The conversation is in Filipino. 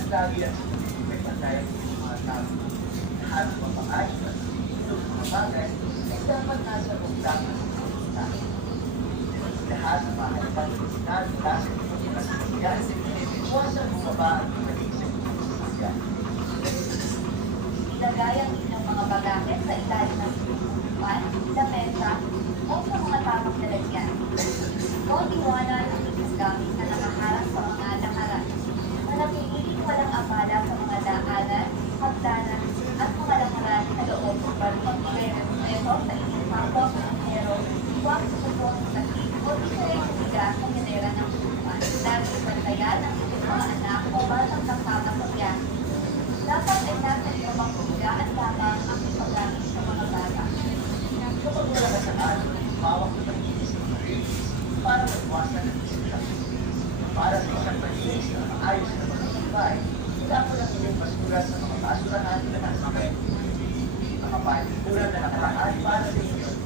at lagi ang sinunod at dahil sa mga tao. Lahat ng mga pakain at sinunod mga bagay ay dapat nasa programa ng mga tao. Lahat ng mga kalipag-isinan, klase ng mga kasiyan, iwasan bumaba at maging sa kasiyan. Ilagay ang inyong mga bagahe sa ilalim ng sinukupan, lamesa, o sa mga tamang lalagyan. Huwag iwanan ang inyong gamit na nakaharap sa mga lakaran. Manatililing walang abala sa mga daanan, hagdanan, at mga lakaran sa loob upang magre-respeto sa inyong kapwa pasahero, huwag sumubok sa sakit o diferensya biga sa genera ng sinukupan. Lagi bantayan ang inyong mga anak o batang kasama sa biyahe. Dapat ay nasa iyong pagkulaan lamang ang ipagamit sa mga bata. Kapag wala ka sa atin, bawang na pag-inis ng marilis para magwasan ng disgrasya. Para sa isang malinis na maayos na pagkakabay, ilapon ang inyong basura sa mga basurahan na nasa kayo. Mga panituran na nakalaan para sa inyong